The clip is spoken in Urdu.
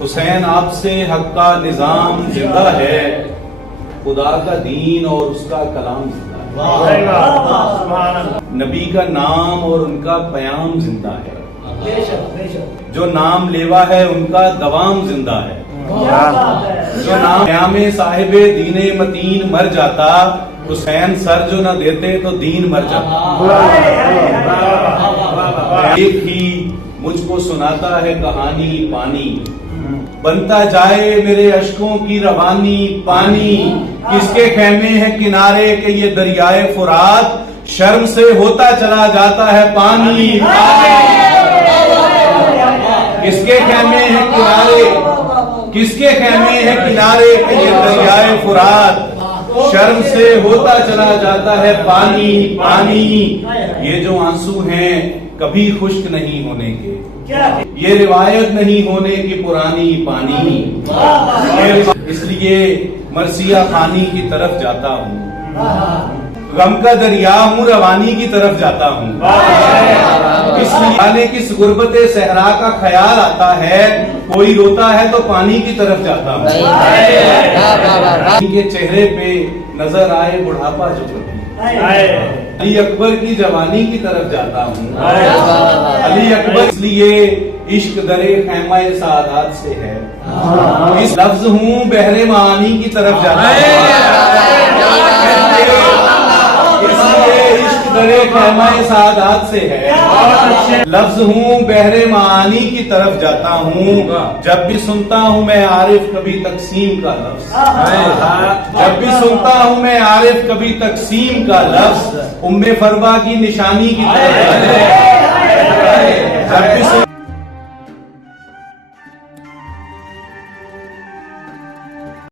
حسین آپ سے حق کا نظام زندہ ہے، خدا کا دین اور اس کا کلام زندہ ہے، نبی کا نام اور ان کا پیام زندہ ہے، جو نام لیوا ہے ان کا دوام زندہ ہے، جو نام قیام صاحب دین متین مر جاتا، حسین سر جو نہ دیتے تو دین مر جاتا۔ ایک ہی مجھ کو سناتا ہے کہانی پانی، بنتا جائے میرے اشکوں کی روانی پانی، کس کے خیمے ہیں کنارے کہ یہ دریائے فرات، شرم سے ہوتا چلا جاتا ہے پانی، کس کے خیمے ہیں کنارے، کس کے خیمے ہیں کنارے کہ یہ دریائے فرات، شرم سے ہوتا چلا جاتا ہے پانی پانی، یہ جو آنسو ہیں کبھی خشک نہیں ہونے کے، یہ روایت نہیں ہونے کی پرانی پانی، اس لیے مرثیہ خانی کی طرف جاتا ہوں، غم کا دریا ہوں روانی کی طرف جاتا ہوں، اس لیے کس غربت صحرا کا خیال آتا ہے، کوئی روتا ہے تو پانی کی طرف جاتا ہوں، کے چہرے پہ نظر آئے بڑھاپا جو کبھی، علی اکبر کی جوانی کی طرف جاتا ہوں، علی اکبر، اس لیے عشق درے خیمہ سعادات سے ہے، اس لفظ ہوں بحر معانی کی طرف جاتا ہوں، اس لیے عشق درے خیمہ سعادات سے ہے، لفظ ہوں بحر معانی کی طرف جاتا ہوں، جب بھی سنتا ہوں میں عارف کبھی تقسیم کا لفظ، جب بھی سنتا ہوں میں عارف کبھی تقسیم کا لفظ، ام فروا کی نشانی کی طرف جاتا ہوں، جب بھی